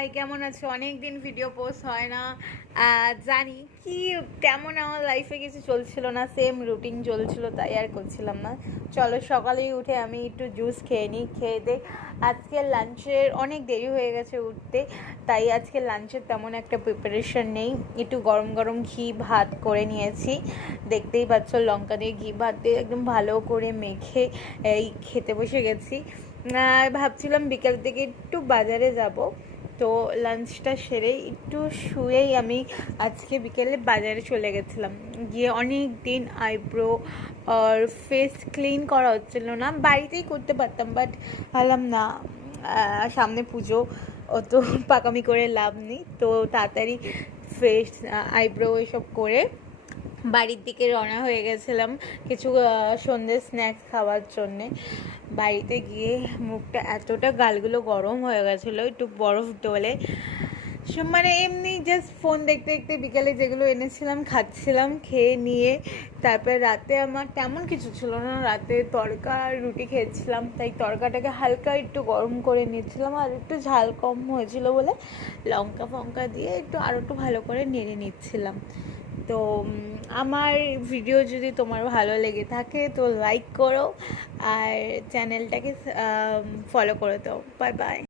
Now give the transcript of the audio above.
High, কেমন আছো? অনেক দিন ভিডিও পোস্ট হয় না। জানি কি তেমন আমার লাইফে কিছু চলছিল না, সেম রুটিন চলছিল, তাই আর করছিলাম না। চলো সকালেই উঠে আমি একটু জুস খেয়ে নিই, খেয়ে দে। আজকে লাঞ্চের অনেক দেরি হয়ে গেছে উঠতে, তাই আজকে লাঞ্চের তেমন একটা প্রিপারেশন নেই। একটু গরম গরম ঘি ভাত করে নিয়েছি, দেখতেই পাচ্ছ, লঙ্কা দিয়ে ঘি ভাত দিয়ে একদম ভালো করে মেখে এই খেতে বসে গেছি। ভাবছিলাম বিকেল থেকে একটু বাজারে যাব, তো লাঞ্চটা সেরেই একটু শুয়েই আমি আজকে বিকেলে বাজারে চলে গেছিলাম। গিয়ে অনেক দিন আইব্রো আর ফেস ক্লিন করা হচ্ছিল না, বাড়িতেই করতে পারতাম, বাট ভাবলাম না, সামনে পুজো, অত পাকামি করে লাভ নেই, তো তাড়াতাড়ি ফেস আইব্রো এসব করে বাড়ির দিকে রওনা হয়ে গেছিলাম কিছু সন্ধ্যে স্ন্যাক্স খাওয়ার জন্যে। বাড়িতে গিয়ে মুখটা এতটা, গালগুলো গরম হয়ে গেছিলো একটু বরফ ডলে, মানে এমনি জাস্ট ফোন দেখতে দেখতে বিকেলে যেগুলো এনেছিলাম খাচ্ছিলাম, খেয়ে নিয়ে তারপরে রাতে আমার তেমন কিছু ছিল না, রাতে তড়কা আর রুটি খেয়েছিলাম, তাই তড়কাটাকে হালকা একটু গরম করে নিচ্ছিলাম, আর একটু ঝাল কম হয়েছিল বলে লঙ্কা ফঙ্কা দিয়ে একটু আরও একটু ভালো করে নেড়ে নিচ্ছিলাম। তো আমার ভিডিও যদি তোমার ভালো লেগে থাকে তো লাইক করো আর চ্যানেলটাকে ফলো করে দাও। Bye bye.